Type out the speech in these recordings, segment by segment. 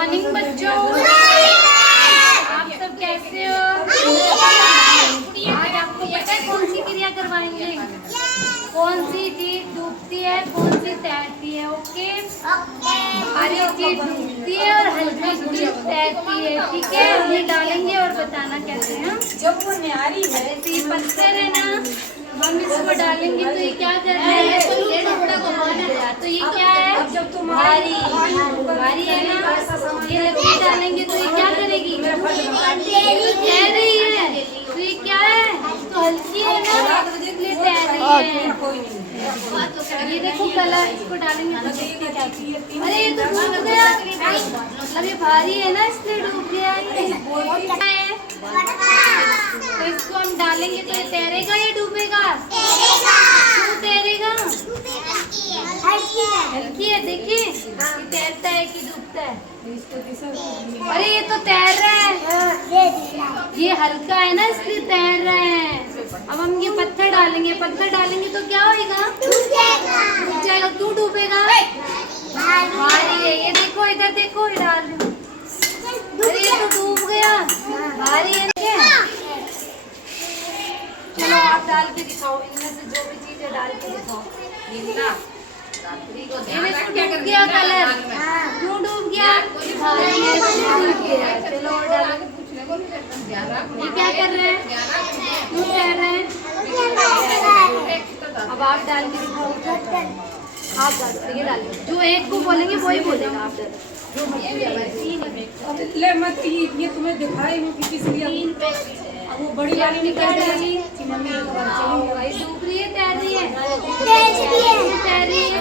Morning बच्चों, आप सब कैसे हो? आज आपको पता है कौन सी क्रिया करवाएंगे? कौन सी चीज डूबती है, कौन सी तैरती है? ओके, भारी चीज डूबती है और हल्की चीज तैरती है। ठीक है, ये डालेंगे और बताना कैसे है। जब वो न्यारी है तो ये पत्थर है ना, हम इसको डालेंगे तो ये क्या कर रहा है? तो ये क्या है? जब तुम भारी भारी है ना, ये लकड़ी डालेंगे तो ये क्या करेगी? तैर रही है। तो ये क्या है? तो हल्की है ना, इसलिए तैर रही है। ये देखो कलर, इसको डालेंगे तो अरे ये तो डूब गया। मतलब ये भारी है ना, इसलिए डूब गया। ये तो इसको हम डालेंगे तो ये तैरेगा या डूबेगा? क्यों तैरेगा? हल्की है, देखिए ये तैरता है कि डूबता है? अरे ये तो तैर रहा है, ये हल्का है ना इसलिए तैर रहा है। अब हम ये पत्थर डालेंगे, पत्थर डालेंगे तो क्या होगा? डूब जाएगा। क्यों डूबेगा? भारी है। ये देखो, इधर देखो, ये डाल रही हूँ। अरे ये तो डूब गया, भारी है। चलो आप डाल के दिखाओ, इनमें से जो भी चीज है डाल के दिखाओ। डूब गया कलर, क्यों डूब गया? भारी है, डूब गया। चलो और डालो। ये क्या कर रहे हैं? क्यों तैर रहे हैं? अब आप डाल के दिखाओ। आप डालो, ये डालो। जो एक को बोलेंगे वही बोलेगा। आप डालो। ले मत, ये तुम्हें दिखाई हूँ कि किस लिए वो बड़ी वाली निकल जाएगी। डूब रही है, तैर रही है? तैर रही है।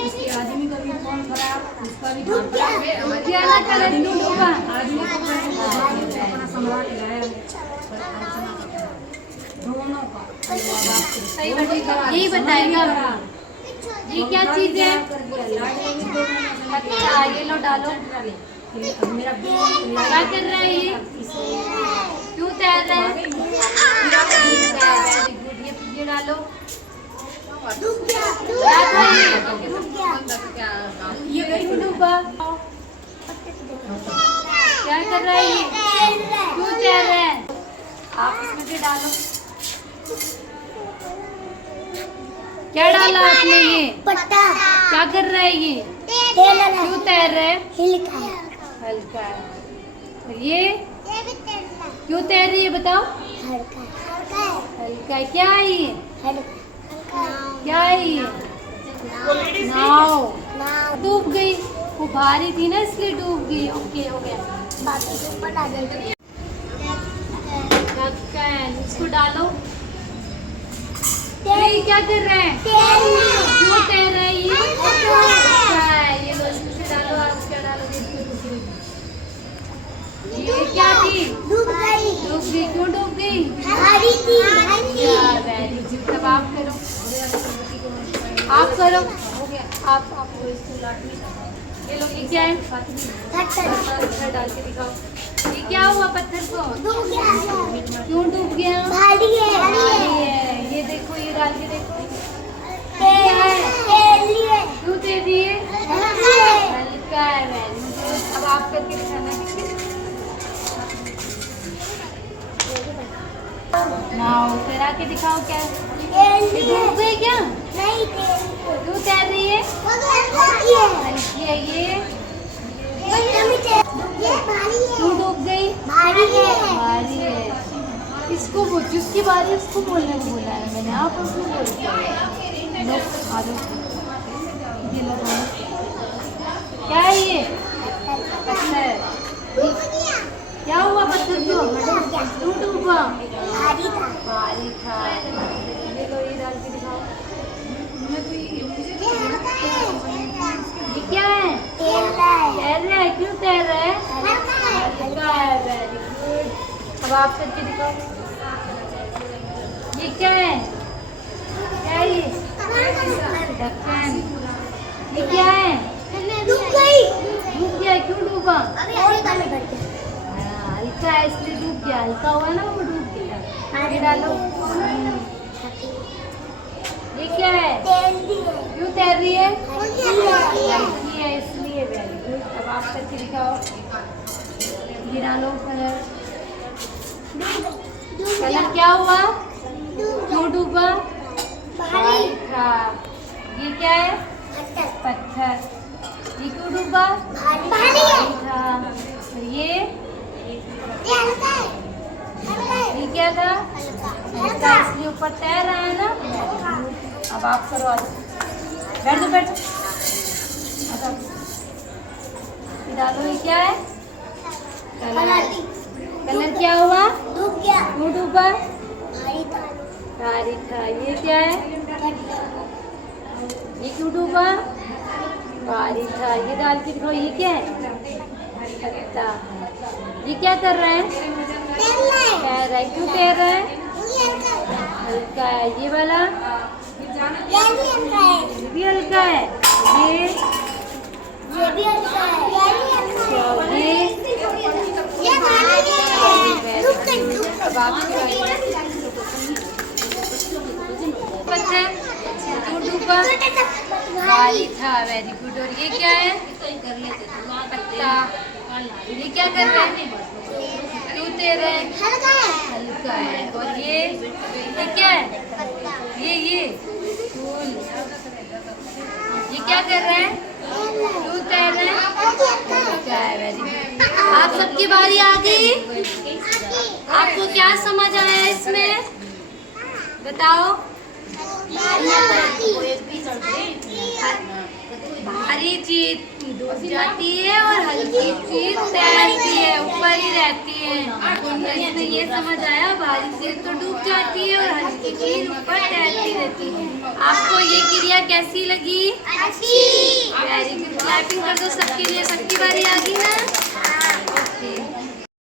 इसके आदमी का भी फोन खराब, उसका भी कलर डूबा। आदमी अपना संभाल के लाया दोनों का। यही बताएगा। ये क्या चीज है? अच्छा, ये लो डालो। क्या कर रहा है ये? क्यों तैर रहा है? ये डालो। ये क्यों डूबा? क्या कर रहा है ये? क्यों तैर रहा है? आप इसमें भी डालो। क्या डाला आपने? ये पत्ता क्या कर रहा है ये? क्यों तैर रहा है? हल्का है। और ये क्यों तैर रही है बताओ? हल्का है। क्या है ये? क्या है ये? नाव। डूब गई, वो भारी थी ना इसलिए डूब गई। ओके, हो गया। ढक्कन, इसको डालो। ये क्या कर रहे हैं? क्यों तैर रहे हैं ये? ये लो, इसमें से डालो। आप क्या डालो? ये क्या थी? डूब गई। क्यों डूब गई? Very good. अब आप करो, आप करो। आप ये लो। ये क्या है? पत्थर डाल के दिखाओ। ये क्या हुआ पत्थर को? क्यों डूब गया? भारी है। ये देखो, ये डाल के देखो। क्यों तेजी है? हल्का है। अब आप करके दिखाना। नाव तैरा के दिखाओ। क्या डूब गई क्या? क्यों तैर रही है? हल्की है। ये क्यों डूब गई? भारी है। इसको जिसकी बारी उसको बोलने को बोला है मैंने। आप उसको बोलते लो। आ जाओ। ये लो। क्या है ये? पत्थर। क्या हुआ पत्थर को? क्यों डूबा? भारी था। ये लो, ये डाल के दिखाओ। ये क्या है? तैर रहा है। क्यों तैर रहा है? हल्का है। Very good. अब आप करके दिखाओ। ये क्या है? क्या है ये? ढक्कन। ये क्या है? डूब गया। क्यों डूबा? हल्का है इसलिए डूब गया। हल्का हुआ ना, वो डूब गया। ये डालो। ये क्या है? हल्की है इसलिए। Very good. अब आप करके दिखाओ। ये डालो कलर। कलर क्या हुआ? क्यों डूबा? भारी था। ये क्या है? पत्थर। ये क्यों डूबा? भारी था। और ये क्या था? हल्का, इसलिए ऊपर तैर रहा है ना। अब आप करो। बैठ दो, बैठ। डालो। ये क्या है? कलर क्या हुआ? क्यों डूबा? भारी था। ये क्या है? ये क्यों डूबा? भारी था। ये डाल के दिखाओ। ये क्या है? पत्ता। ये क्या कर रहे हैं? तैर रहा है। क्यों तैर रहा है? हल्का है। ये वाला भी हल्का है। ये भी हल्का है। अब आप पत्थर क्यों डूबा? भारी था। Very good. और ये क्या है? पत्ता। ये क्या कर रहे हैं? क्यों तैर रहे हैं? हल्का है। और ये क्या है? ये फूल। ये क्या कर रहे हैं? क्यों तैर रहे हैं? हल्का है। Very good. आप सबकी बारी आ गई। आपको क्या समझ आया इसमें? बताओ। भारी चीज डूब जाती है और हल्की चीज तैरती है, ऊपर ही रहती है। इसमें ये समझ आया, भारी चीज तो डूब जाती है और हल्की चीज ऊपर तैरती रहती है। आपको ये क्रिया कैसी लगी? अच्छी। Very good. क्लैपिंग कर दो सबके लिए। सबकी बारी आ गई ना।